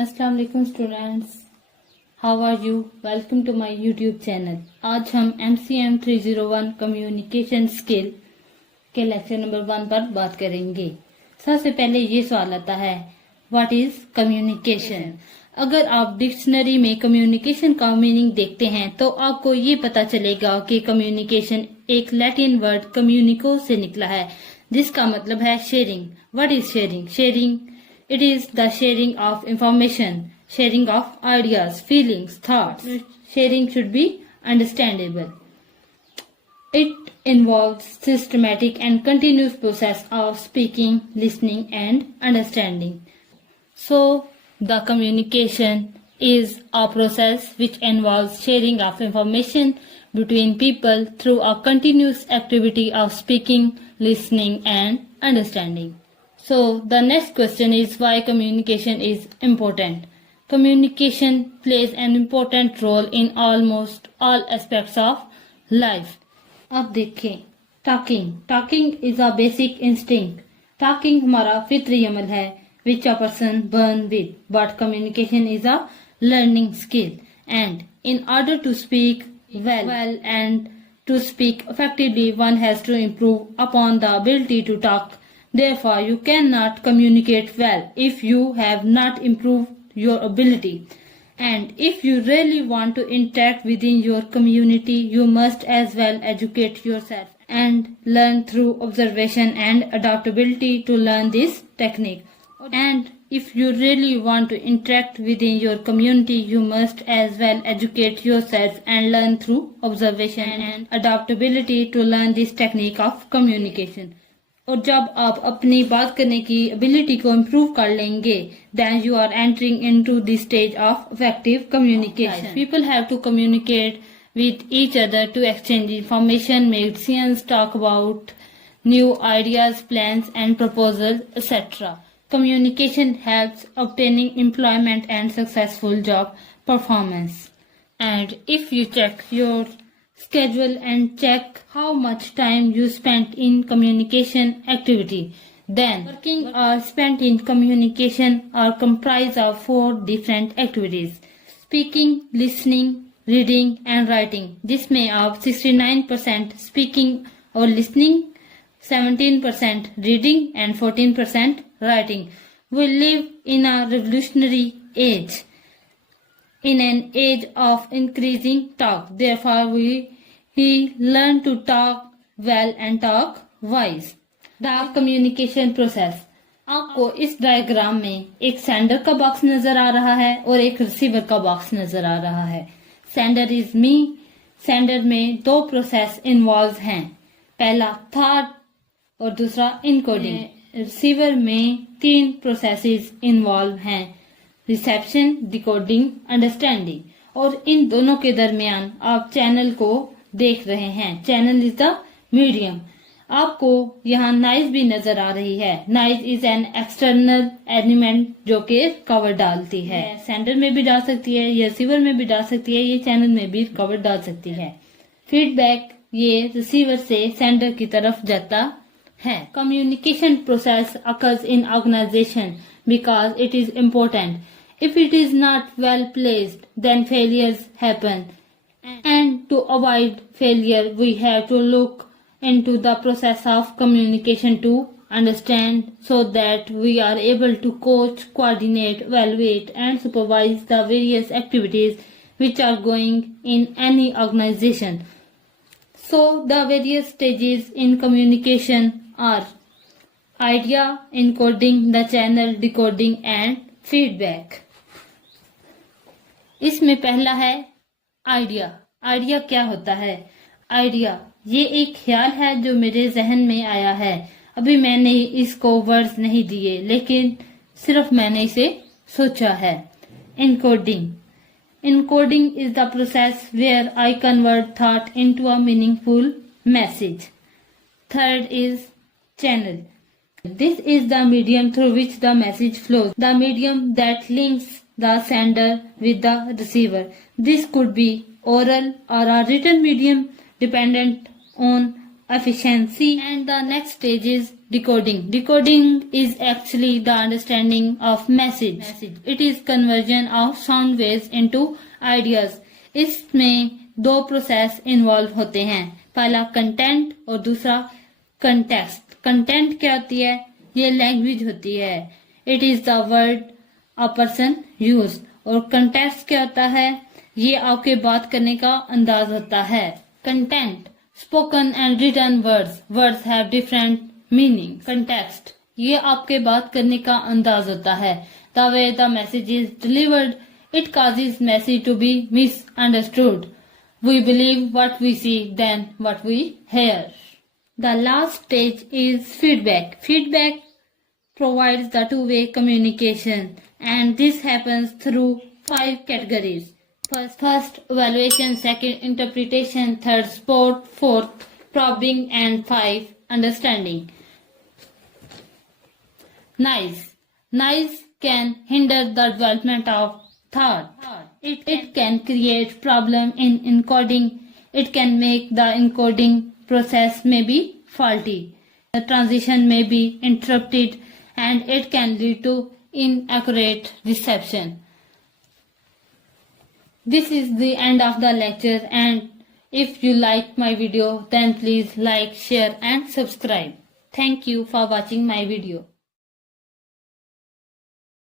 अस्सलाम वालेकुम students, how are you? Welcome to my YouTube channel. आज हम MCM 301 कम्युनिकेशन स्किल के लेक्चर नंबर 1 पर बात करेंगे। सबसे पहले ये सवाल आता है, व्हाट इज कम्युनिकेशन? अगर आप डिक्शनरी में कम्युनिकेशन का मीनिंग देखते हैं तो आपको ये पता चलेगा कि कम्युनिकेशन एक लैटिन वर्ड कम्युनिको से निकला है, जिसका मतलब है sharing. What is sharing? Sharing, it is the sharing of information, sharing of ideas, feelings, thoughts. Sharing should be understandable. It involves systematic and continuous process of speaking, listening and understanding. So, the communication is a process which involves sharing of information between people through a continuous activity of speaking, listening and understanding. So the next question is why communication is important. Communication plays an important role in almost all aspects of life. अब देखें, talking is a basic instinct. Talking हमारा फितरी अमल है which a person born with, but communication is a learning skill. And in order to speak well and to speak effectively, one has to improve upon the ability to talk. Therefore, you cannot communicate well if you have not improved your ability. And if you really want to interact within your community, you must as well educate yourself and learn through observation and adaptability to learn this technique. And if you really want to interact within your community, you must as well educate yourself and learn through observation and adaptability to learn this technique of communication. और जब आप अपनी बात करने की ability को improve कर लेंगे, then you are entering into the stage of effective communication. People have to communicate with each other to exchange information, make decisions, talk about new ideas, plans and proposals, etc. Communication helps obtaining employment and successful job performance. And if you check your schedule and check how much time you spent in communication activity, then working hours spent in communication are comprised of 4 different activities: speaking, listening, reading and writing, जिसमें आप 69% speaking और listening, 17% reading and 14% writing. We live in a revolutionary age, in an age of increasing talk. Therefore, we learn to talk well and talk wise. The communication process. आपको इस diagram में एक sender का box नजर आ रहा है और एक रिसीवर का बॉक्स नजर आ रहा है. Sender is me. सेंडर में 2 प्रोसेस इन्वॉल्व हैं, पहला थॉट और दूसरा इनकोडिंग. रिसीवर में 3 प्रोसेसेस इन्वॉल्व हैं, रिसेप्शन, डिकोडिंग, अंडरस्टैंडिंग. और इन दोनों के दरमियान आप चैनल को देख रहे हैं. Channel is the medium. आपको यहाँ नॉइज भी नजर आ रही है. Noise is an external element जो कि कवर डालती है. सेंडर में भी डाल सकती है, ये रिसीवर में भी डाल सकती है, ये चैनल में भी कवर डाल सकती है. फीडबैक ये रिसीवर से सेंडर की तरफ जाता है. Communication process occurs in organization because it is important. If it is not well placed, then failures happen. And to avoid failure, we have to look into the process of communication to understand so that we are able to coach, coordinate, evaluate and supervise the various activities which are going in any organization. So the various stages in communication are idea, encoding, the channel, decoding and feedback. इसमें पहला है idea. Idea क्या होता है? Idea ये एक ख्याल है जो मेरे जहन में आया है. अभी मैंने इसको वर्ड्स नहीं दिए, लेकिन सिर्फ मैंने इसे सोचा है. encoding. Encoding is the process where I convert thought into a meaningful message. Third is channel. This is the medium through which the message flows, the medium that links the sender with the receiver. This could be oral or a written medium dependent on efficiency. And the next stage is decoding. Decoding is actually the understanding of message. It is conversion of sound waves into ideas. इसमें दो process involve होते हैं, पहला content और दूसरा context. Content क्या होती है? ये लैंग्वेज होती है. It is the word a person use. और कंटेक्स्ट क्या होता है? ये आपके बात करने का अंदाज होता है. Content spoken and written words have different meaning. Context ये आपके बात करने का अंदाज होता है. The way the message is delivered it causes message to be misunderstood. We believe what we see than what we hear. The last stage is feedback. Feedback provides the two-way communication, and this happens through 5 categories. First, evaluation. Second, interpretation. Third, support. Fourth, probing. And 5, understanding. Noise can hinder the development of thought. It can create problem in encoding. It can make the encoding process may be faulty. The transition may be interrupted, and it can lead to inaccurate reception. This is the end of the lecture, and if you like my video, then please like, share and subscribe. Thank you for watching my video.